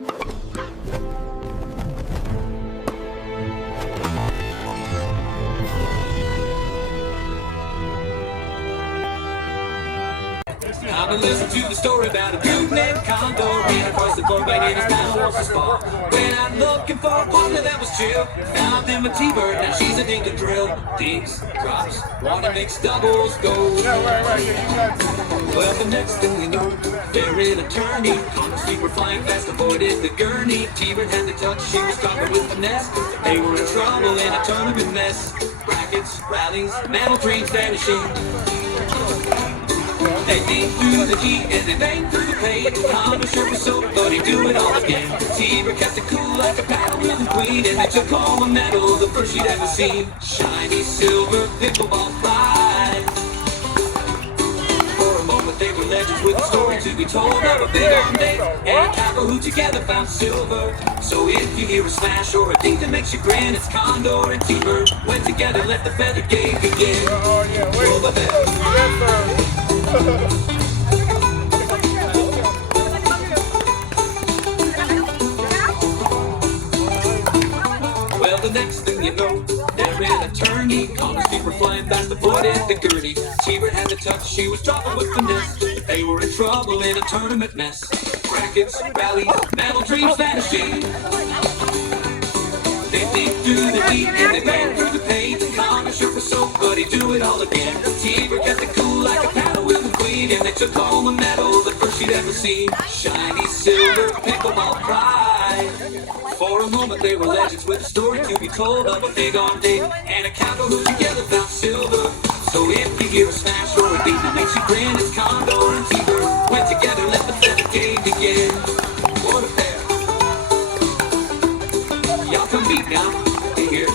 I've been listening to the story about a dude named Condor ran across the board right in his town wants to spar. Went out looking for a partner that was chill. Found him a T-bird, now she's a ding to drill. Digs, drops, water makes doubles go. Well, the next thing you know, they're in a tourney. On the street were flying fast, avoided the gurney. T-bird had the touch, she was dropping with finesse. They were in trouble in a tournament mess. Brackets, rallies, metal dreams vanishing. They beat through the heat and they bang through the pain. Condor sure was so but he do it all again. T-bird kept it cool like a paddle wheeling queen. And they took home a medal, the first she'd ever seen. Shiny silver pickleball fly. For a moment they were legends with a story to be told of a big on day and a couple who together found silver. So if you hear a smash or a thing that makes you grin, it's Condor and T-bird went together, let the feather game begin. Roll the bell. Well, the next thing you know, they're in a tourney. Condor's feet were flying fast, avoided the gurney. T-bird had the touch, she was dropping with finesse. They were in trouble in a tournament mess. Brackets, rallies, metal dreams vanishing. They dig through the heat and they bang through the pain. Condor sure for soap, but he do it all again. T-bird kept it cool like a paddle with a queen. And they took home a medal, the first she'd ever seen. Shiny silver pickleball pride. For a moment they were legends with a story to be told of a big on day and a couple who together found silver. So if you hear a smash or a beat that makes you grin, it's Condor and T-bird went together, let the feather game begin. What a pair. Y'all come meet me, I'm here.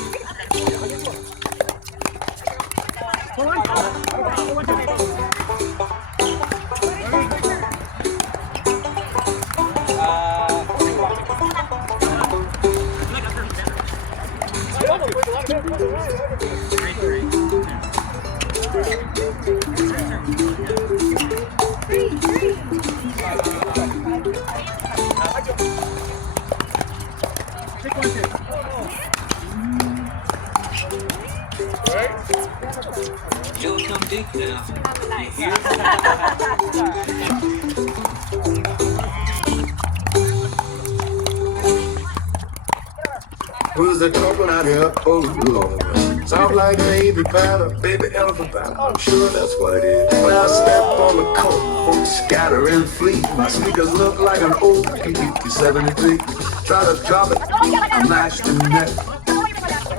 You'll come deep now. Who's the couple out here? Oh Lord. Sound like a baby paddle, baby elephant paddle. I'm sure that's what it is. When I step on the coat, folks scatter and flee. My sneakers look like an old PT-73. Try to drop it, I'm lashed in the neck.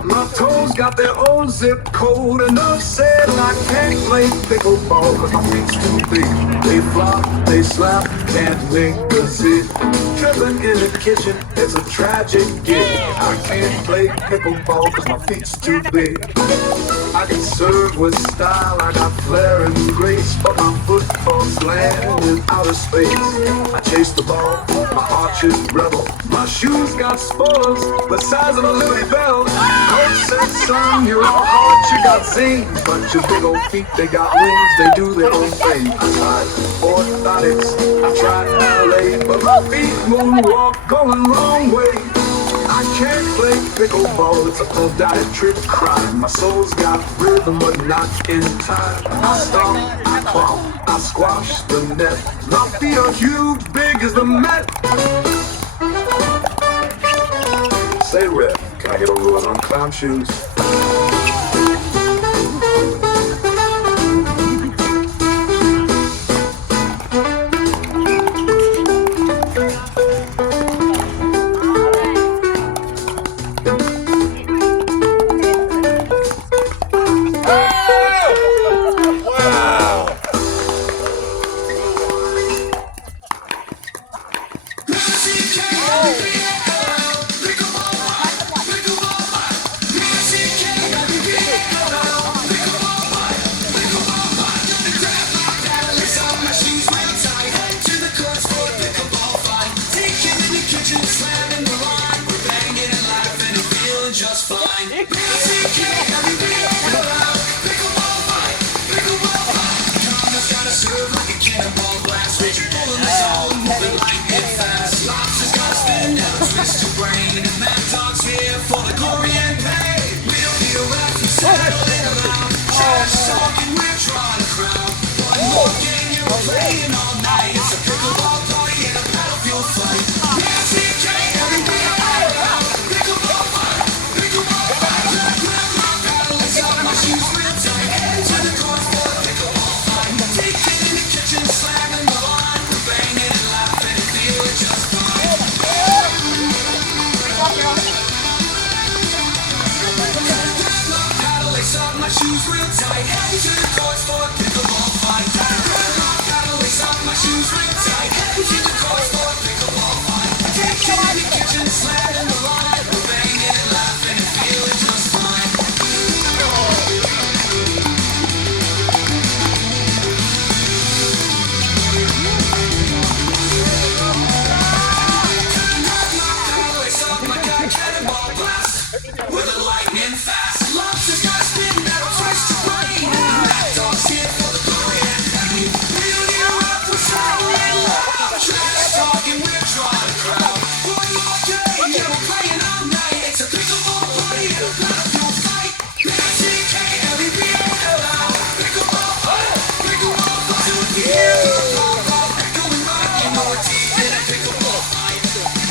My toes got their own zip code. Enough said I can't play pickleball cause my feet's too big. They flop, they slap, can't make a zip. Tripping in the kitchen, it's a tragic gig. I can't play pickleball cause my feet's too big. I can serve with style, I got flair and grace, but my football's land in outer space. I chase the ball, my arches rebel. My shoes got spoilers the size of a Liberty Bell. Coach said, son, you're all hard, you got zings, but your big old feet, they got wings, they do their own thing. I tried orthotics, I tried ballet, but my feet moonwalk going wrong way. I can't play pickleball, it's a podiatric crime. My soul's got rhythm, but not in time. I stomp, I clomp, I squash the net. My feet are huge, big as the Met. Say, Red, can I get a rule on clown shoes? tight. Heading to the courts for a pickleball fight. Gotta lace up my shoes real tight. Heading to the courts for a pickleball fight. Taking in the kitchen, slamming the line. We're banging and laughing and feeling just fine. With a lightning fast, lobsters got a spin that'll twist your brain. Mad dog's here for the glory and fame. Reel you up with silent love. Trash talking, we'll draw the crowd. One more game, yeah, we're playing all night. It's a pickleball party, and a battlefield fight. P-I-C-K-L-E-B-A-L-L. Pickleball fight, pickleball fight. So if you hear the ball, pickle and rock, you know we're deep in a pickleball fight,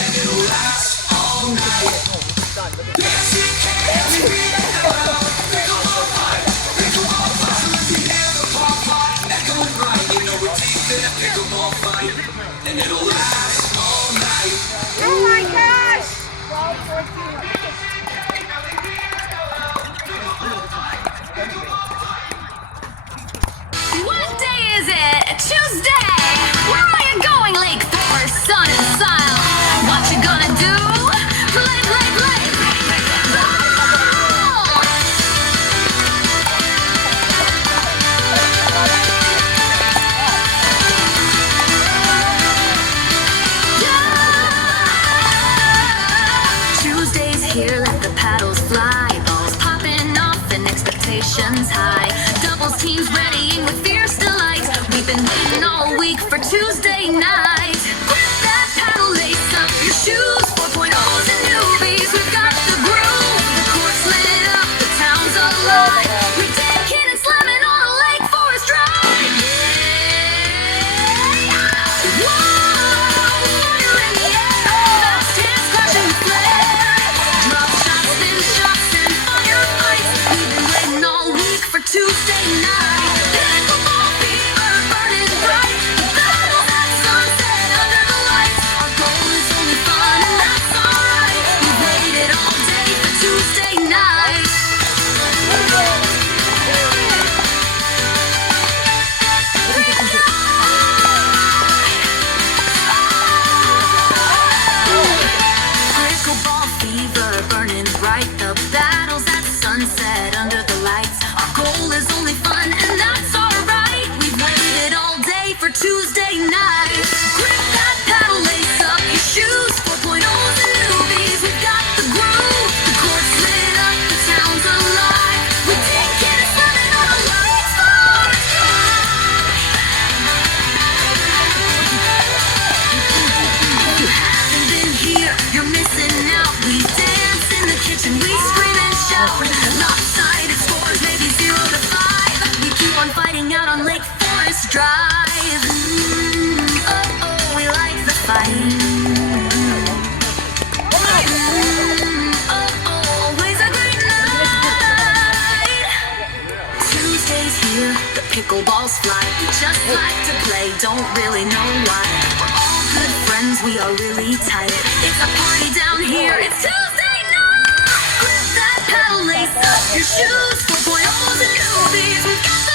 and it'll last all night. Pickleball fight, and it'll last all night. Oh my gosh! What day is it? Tuesday! Where are you going, Lake Forest, sun and style? What you gonna do? Play, play, play! Ball! Tuesday's here, let the paddles fly. Balls popping off and expectations high. Doubles teams readying with fierce delight. We've been waiting all week for Tuesday night. Grip that paddle, lace up your shoes. 4.0s and newbies, we've got the groove. The court's lit up, the town's alive. We taking and slamming on a Lake Forest drive. Whoa, fire in the air. Fast hands crashing the flare. Drop shots, spin shots, and firefights. We've been waiting all week for Tuesday night. Pickleball fever burning bright. The battle's at sunset under the lights. Our goal is only fun, and that's alright. We've waited all day for Tuesday night. Pickleball fever burning bright. The battle's at sunset under the lights. Our goal is only fun, and that's alright. We've waited all day for Tuesday night. Grip that paddle, lace up your shoes. 4.0s and newbies, we've got the groove. The court's lit up, the town's alive. We take it and slam it on a Lake Forest If you haven't been here, you're missing out. We dance in the kitchen, we scream and shout. Lopsided scores, maybe 0 to 5. We keep on fighting out on Lake Forest Drive. Oh, oh, we like the fight. Oh, always a great night. Tuesday's here, the pickleball's fly. We just like to play, don't really know why. We're all good friends, we are really tight. It's a party down here, it's Tuesday night. Grip that paddle, lace up your shoes. 4.0s and newbies, we've got the